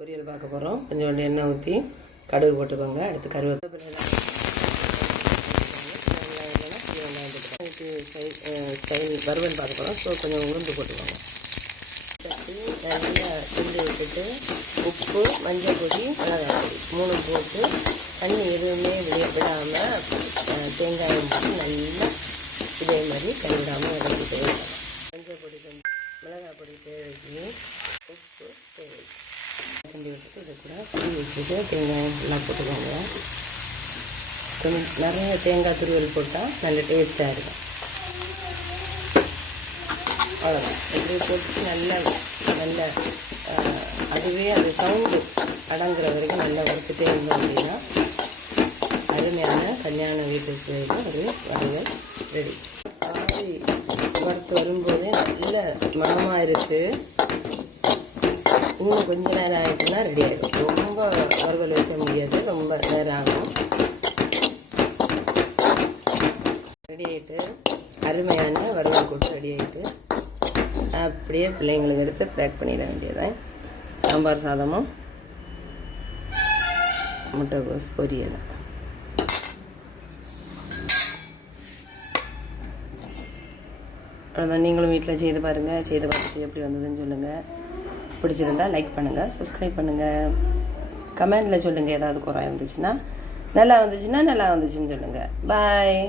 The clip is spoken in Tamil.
பொரியல் பார்க்க போகிறோம். கொஞ்சோண்டு எண்ணெய் ஊற்றி கடுகு போட்டுக்கோங்க. அடுத்து கருவேப்பிலை ஸ்டைல் வறுவல் பார்க்க போகிறோம். ஸோ கொஞ்சம் உளுந்து போட்டுக்கோங்க. நல்லா கிண்டி விட்டுட்டு உப்பு, மஞ்சள் பொடி, மிளகாய் பொடி 3 போட்டு தண்ணி எதுவுமே விடாமல் தேங்காயம் போட்டு நல்லா இதே மாதிரி கைவிடாமல் வதக்கிட்டு வைக்கணும். மஞ்சள் பொடி கொஞ்சம், மிளகாய் பொடி தேவைக்கு, உப்பு தேவை கிண்டி விட்டுட்டு இதை கூட புளி வச்சுட்டு தேங்காயம் ஃபுல்லாக போட்டுக்கோங்க. கொஞ்சம் நிறைய தேங்காய் துருவல் போட்டால் நல்ல டேஸ்ட்டாக இருக்கும். அவ்வளோதான். இப்படி போட்டு நல்லா அதுவே அந்த சவுண்டு அடங்குற வரைக்கும் நல்லா வறுத்துட்டே இருந்தோம் அப்படின்னா அருமையான கல்யாண வீட்டு சுவையில் ஒரு வறுவல் ரெடி. ஆவி வறுத்து வரும்போதே நல்ல மணமாக இருக்குது. இன்னும் கொஞ்ச நேரம் ஆகிட்டுனா ரெடி ஆகிடும். ரொம்ப வறுவல் வைக்க முடியாது, ரொம்ப நேரம் ஆகும். ரெடி ஆகிட்டு அருமையான வறுவல் கூட்டு ரெடி ஆகிட்டு அப்படியே பிள்ளைங்களுக்கு எடுத்து பேக் பண்ணிட வேண்டியதான். சாம்பார் சாதமும் முட்டைகோஸ் பொரியலும். அவ்வளோதான். நீங்களும் வீட்டில் செய்து பாருங்கள். செய்து பார்த்துட்டு எப்படி வந்ததுன்னு சொல்லுங்கள். பிடிச்சிருந்தா லைக் பண்ணுங்கள், சப்ஸ்கிரைப் பண்ணுங்கள், கமெண்டில் சொல்லுங்கள். ஏதாவது குறை இருந்துச்சுன்னா நல்லா வந்துச்சுன்னு சொல்லுங்கள். பாய்.